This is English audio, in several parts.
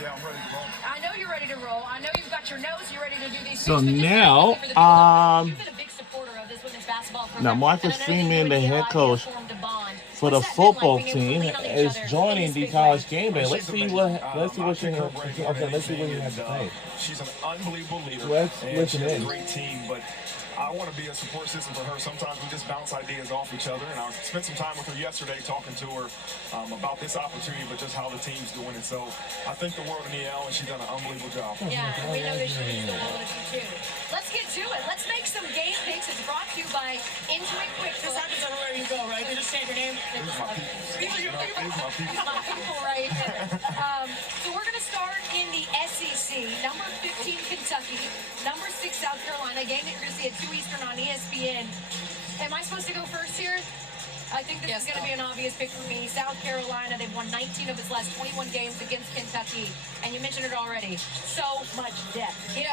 Yeah, I'm ready to roll. I know you're ready to roll. I know you've got your notes. You're ready to do these So things. But now, you've been a big supporter of this women's basketball now program, and Marcus I know that you Freeman, and the Neil head Ivey have coach formed a bond. for the What's that been like, football being able to team, lean on each is other in joining this the big way? college game day. Let's She's see amazing. what I take her you way more than let's see what anything, you have to say. she's an unbelievable leader. Let's And listen she has in. a great team, but I want to be a support system for her. Sometimes we just bounce ideas off each other, and I spent some time with her yesterday talking to her about this opportunity, but just how the team's doing. And so I think the world of Niele, and she's done an unbelievable job. Yeah, and we know that she means the world of you too. Let's get to it. Let's make some game picks. It's brought to you by Intuit Quick. This happens everywhere you go, right? They just say your name. These are my people. These are my people. My people right here. So we're going to start in the SEC. Number 15, Kentucky. Number 6, South Carolina. A game that you're going to see at 2 Eastern on ESPN. Am I supposed to go first here? I think this is going to be an obvious pick for me. South Carolina, they've won 19 of its last 21 games against Kentucky. And you mentioned it already. So much depth. Yeah,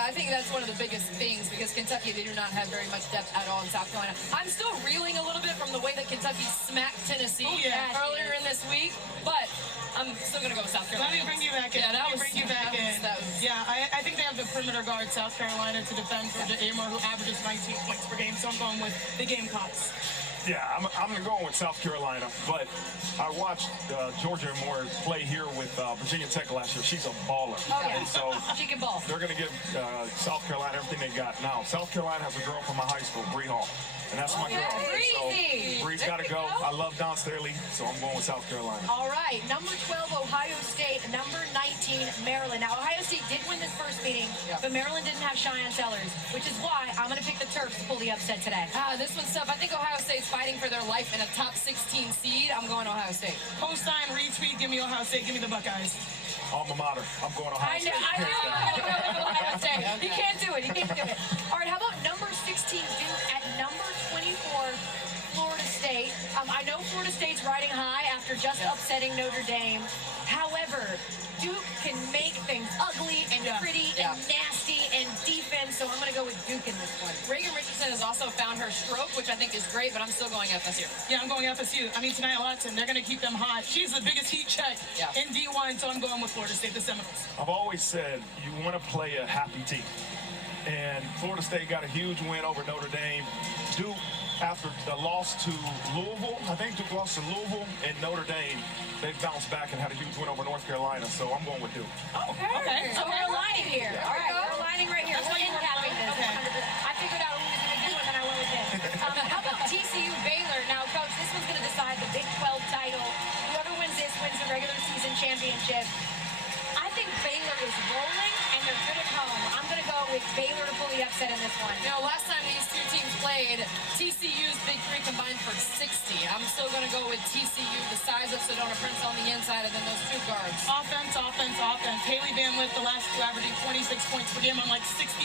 I think that's one of the biggest things because Kentucky, they do not have very much depth at all in South Carolina. I'm still reeling a little bit from the way that Kentucky smacked Tennessee earlier in this week, but I'm still going to go with South Carolina. Let me bring you back in. Yeah, Let me bring you back in. Yeah, I think they have the perimeter guard, South Carolina, to defend Georgia Amor, who averages 19 points per game. So I'm going with the Gamecocks. Yeah, I'm going to go with South Carolina, but I watched Georgia Moore play here with Virginia Tech last year. She's a baller. Oh, yeah. And so She can ball. they're going to give South Carolina everything they got. Now, South Carolina has a girl from my high school, Bree Hall. And that's my girl. Breezy. So Bree's got to go. I love Don Staley, so I'm going with South Carolina. All right, number 12, Ohio State. Number 19, Maryland. Now, Ohio State did win this first meeting, but Maryland didn't have Cheyenne Sellers, which is why I'm going to pick the Terps to pull the upset today. This one's tough. I think Ohio State's fighting for their life in a top 16 seed. I'm going Ohio State. Post-sign, retweet, give me Ohio State, give me the Buckeyes. Alma mater. I'm going Ohio State. I knew Ohio State. He can't do it. He can't do it. All right, how about number 16, Duke, at number 24, Florida State. I know Florida State's riding high after just upsetting Notre Dame. However, Duke can make things ugly and pretty and nasty and defense, so I'm going to go with Duke in this one. Reagan Richardson has also found her stroke, which I think is great, but I'm still going FSU. Yeah, I'm going FSU. I mean, Taniya Watson, they're going to keep them hot. She's the biggest heat check in D1, so I'm going with Florida State, the Seminoles. I've always said you want to play a happy team. And Florida State got a huge win over Notre Dame. Duke, after the loss to Louisville, I think Duke lost to Louisville and Notre Dame, they bounced back and had a huge win over North Carolina, so I'm going with Duke. Okay. So we're aligning here. All right, we're aligning right here. We're in-capping this. I figured out who was going to do it, and I went with him. How about TCU Baylor? Now, Coach, this one's going to decide the Big 12 title. Whoever wins this wins the regular season championship. I think Baylor is rolling, and they're good at home. I'm going to go with Baylor to pull the upset in this one. You know, last time these two teams played, TCU's Big Three combined for 60. I'm still going to go with TCU, the size of Sedona Prince on the inside, and then those two guards. Offense. Haley Van Lith, the last two, averaging 26 points per game on like 60+%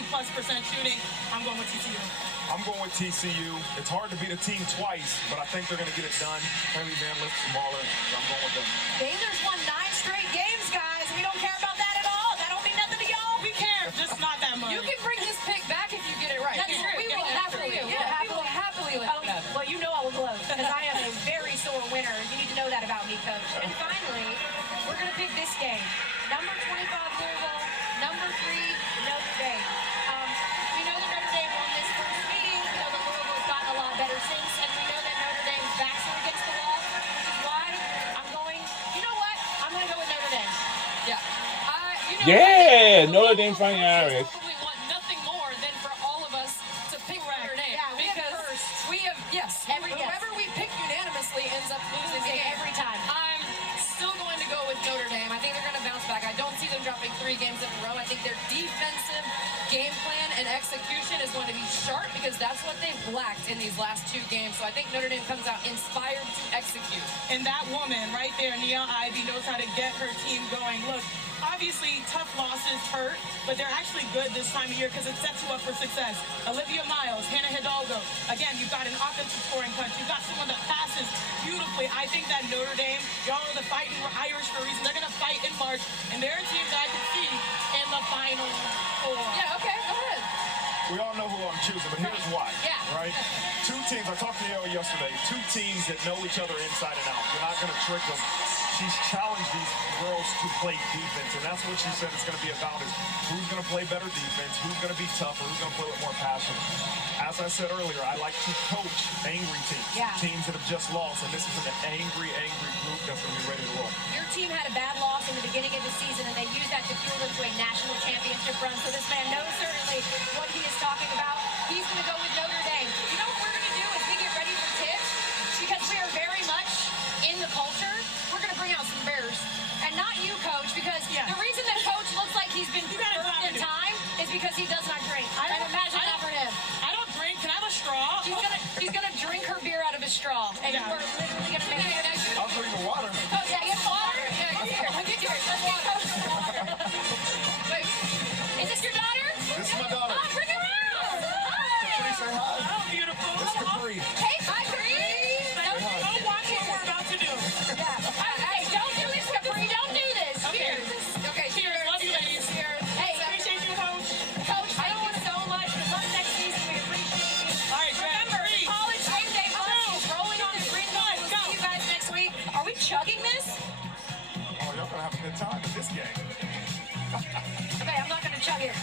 shooting. I'm going with TCU. I'm going with TCU. It's hard to beat a team twice, but I think they're going to get it done. Haley Van Lith's a baller. I'm going with them. Baylor's won 9 straight games, guys. We don't care about that at all. That don't mean nothing to y'all. We care, just not that much. You can bring this pick back if you get it right. That's true. We will happily. We will happily let you have it. Well, you know I will gloat because I am a very sore winner. You need to know that about me, Coach. And finally, we're going to pick this game. Number 25, Louisville. Number 3, Notre Dame. We know that Notre Dame won this first meeting. We know that Louisville's gotten a lot better since. And we know that Notre Dame's backs are against the wall, which is why I'm going, you know what? I'm going to go with Notre Dame. Yeah. Notre Dame Fighting Irish. Probably want nothing more than for all of us to pick Notre Dame. Yeah, we have whoever we pick unanimously ends up losing the game. Every time. I'm still going to go with Notre Dame. I think they're going to bounce back. I don't see them dropping 3 games in a row. I think their defensive game plan and execution is going to be sharp because that's what they've lacked in these last 2 games. So I think Notre Dame comes out inspired to execute. And that woman right there, Niele Ivey, knows how to get her team going. Look, obviously tough losses hurt, but they're actually good this time of year because it sets you up for success. Olivia Miles, Hannah Hidalgo. Again, you've got an offensive scoring punch. You've got someone that passes beautifully. I think that Notre Dame, y'all are the fighting Irish for a reason. They're going to fight in March, and they're a team that I can see in the Final Four. Yeah, okay, go ahead. We all know who I'm choosing, but here's why. Yeah. Right? 2 teams, I talked to Niele yesterday, 2 teams that know each other inside and out. You're not going to trick them. she's challenged these girls to play defense, and that's what she said it's going to be about, is who's going to play better defense, who's going to be tougher, who's going to play with more passion. As I said earlier, I like to coach angry teams, teams that have just lost, and this is an angry group that's going to be ready to roll. Your team had a bad loss in the beginning of the season, and they used that to fuel them to a national championship run. So this man knows certainly what he is talking about. He's going to go with Notre Dame. You know what we're going to do as we get ready for tips? Because we are very much in the culture, we're going to bring out some bears. And not you, Coach, because the reason that Coach looks like he's been served in time is because he does not drink. And imagine that for him. I don't drink. Can I have a straw? He's gonna drink her beer out of a straw, and we're literally gonna make it. I'll drink the water. Oh, yeah, you have water? Yeah, here, let me do it. Let's get Coach some water. Wait, is this your daughter? This is my daughter. Oh, bring her out. Capri, say hi. Oh, beautiful. It's Capri. Hey, hi, Capri. Go watch what we're about to do. Hey, don't do this, Capri. Don't do this. Okay. Cheers. Okay, Cheers. Love you, ladies. Cheers. Hey, Appreciate you, Coach. Coach, thank you so much. Good luck next season. We appreciate you. All right, Remember, College Game Day Plus is rolling on the green. We'll see you guys next week. Are we chugging this? Oh, y'all going to have a good time in this game. Okay, I'm not going to chug it.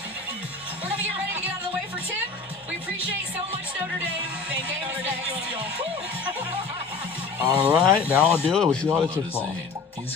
We're going to get ready to get out of the way for tip. We appreciate so much Notre Dame. Game is next. All right, that'll do it. We'll see you all at tip off.